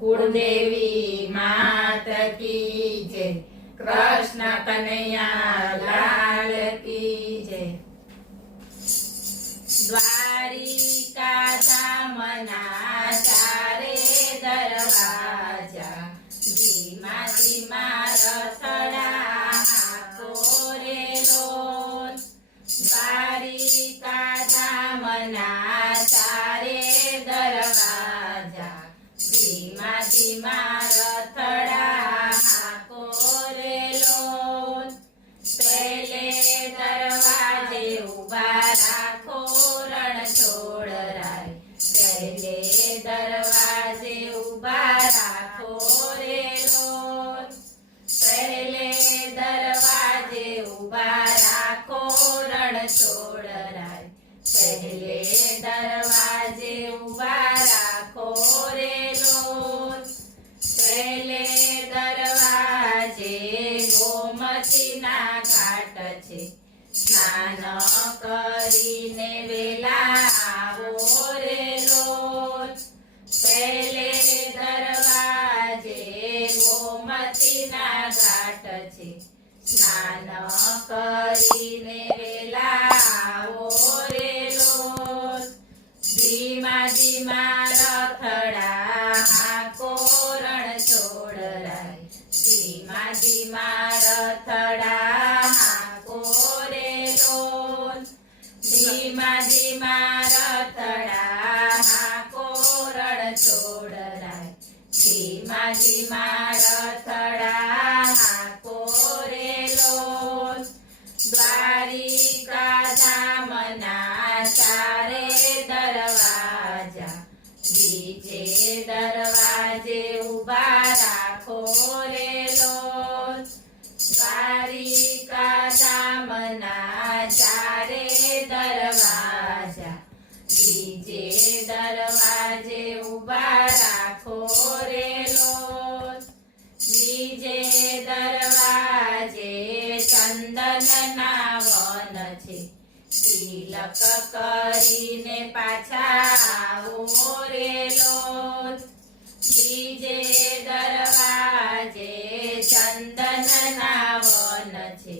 कुलदेवी मात की जय। कृष्ण कन्हैया लाल की जय। द्वारिका धामना चारे दरवाजा, धीमा धीमा रथड़ा कोरेलो। द्वारिका धामना चारे दरवाजा, धीमा धीमा रथड़ा कोरेलो। पहले दरवाजे उभा राखो रणछोड़राय, पहले दरवाजे उभा राखो रे लोल। पहले दरवाजे उभा राखो रणछोड़राय, पहले दरवाजे उभा राखो रे लोल। पहले दरवाजे गोमतीना घाट छे, स्नान करीने वेला आवो रे लोल। पहले दरवाजे गोमतीना घाट छे, स्नान करीने वेला आवो रे लोल। धीमा धीमा रथड़ा हाको रणछोड़राय, धीमा धीमा रथड़ा हाको रे लोल। धीमा धीमा रथड़ा हाको रणछोड़राय, धीमा धीमा रथड़ा हाको रे लोल। द्वारिका धामना चारे दरवाजा, बीजे दरवाजे उभा राखो रे लोल। द्वारिका धामना चारे दरवाजा, बीजे दरवाजे उभा राखो रे लोल। बीजे दरवाजे चंदनना वन छे, तिलक करीने पाछा आवो रे लोल। बीजे दरवाजे चंदनना वन छे,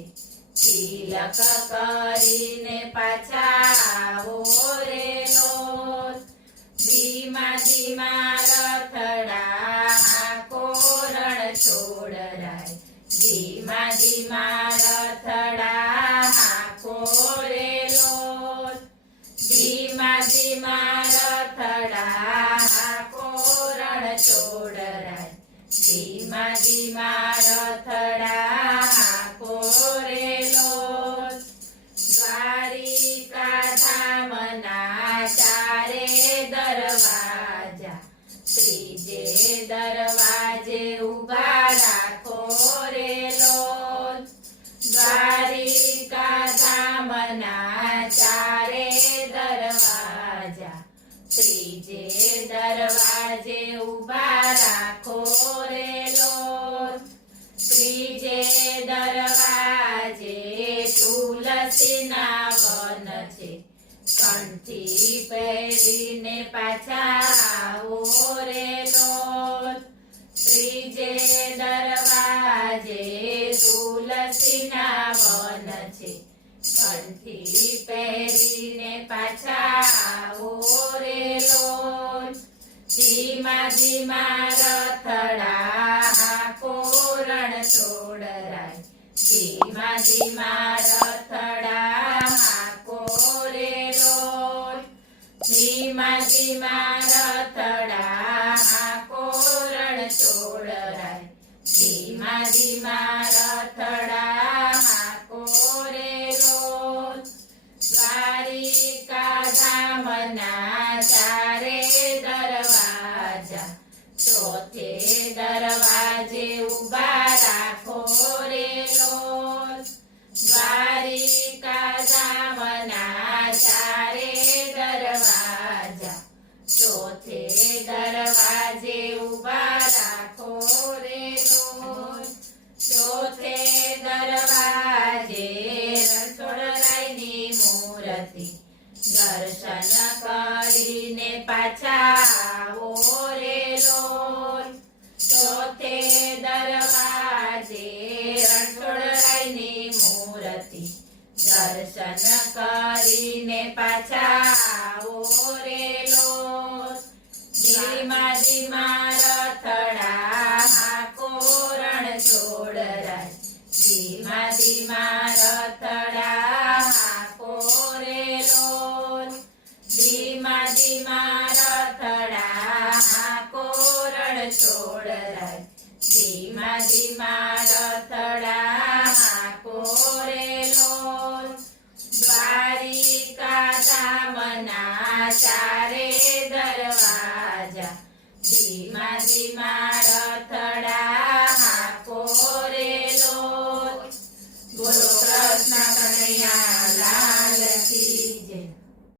तिलक करीने पाछा आवो रे लोल। धीमा धीमा रथड़ा हाको रणछोड़राय, धीमा धीमा रथड़ा हाको रे लोल। धीमा धीमा रथड़ा हाको रणछोड़राय, धीमा धीमा रथड़ा हाको रे लोल। द्वारिका धामना चारे दरवाजा, त्रीजे दरवाजे उभा राखो रे लोल। द्वारिका धामना चारे दरवाजा, त्रीजे दरवाजे उभा राखो रे लोल। त्रीजे दरवाजे तुलसीना वन छे, कंठी પહેરીને પાછા આવો રે લોલ। ત્રીજે દરવાજે તુલસીના વન છે, કંઠી પહેરીને પાછા આવો રે લોલ। ધીમા ધીમા રથડા હાકો रणछोड़राय, ધીમા ધીમા રથડા હાકો રે લોલ। ધીમા ધીમા રથડા હાકો रणछोड़राय, ધીમા ધીમા રથડા હાકો રે લોલ। દ્વારિકા ધામના ચારે દરવાજા, ચોથે દરવાજે ઉભા રાખો રે લોલ। દ્વારિકા ધામના ચારે દરવાજા, ચોથે દરવાજે ઉભા રાખો રે લોલ। ચોથે દરવાજે રણછોડરાયની મૂર્તિ, દર્શન કરીને પાછા આવો રે લોલ ચોથે દરવાજે રણછોડરાયની મૂર્તિ દર્શન કરીને પાછા આવો રે લોલ ધીમા ધીમા રથડા હાકો રણછોડરાય ધીમા ધીમા રથડા હાકો રે લોલ ધીમા ધીમા રથડા હાકો રણછોડરાય ધીમા ધીમા રથડા હાકો રે લોલ દ્વારિકા ધામના ચારે દરવાજા ધીમા ધીમા રથડા હાકો રે લોલ બોલો કૃષ્ણ કનૈયા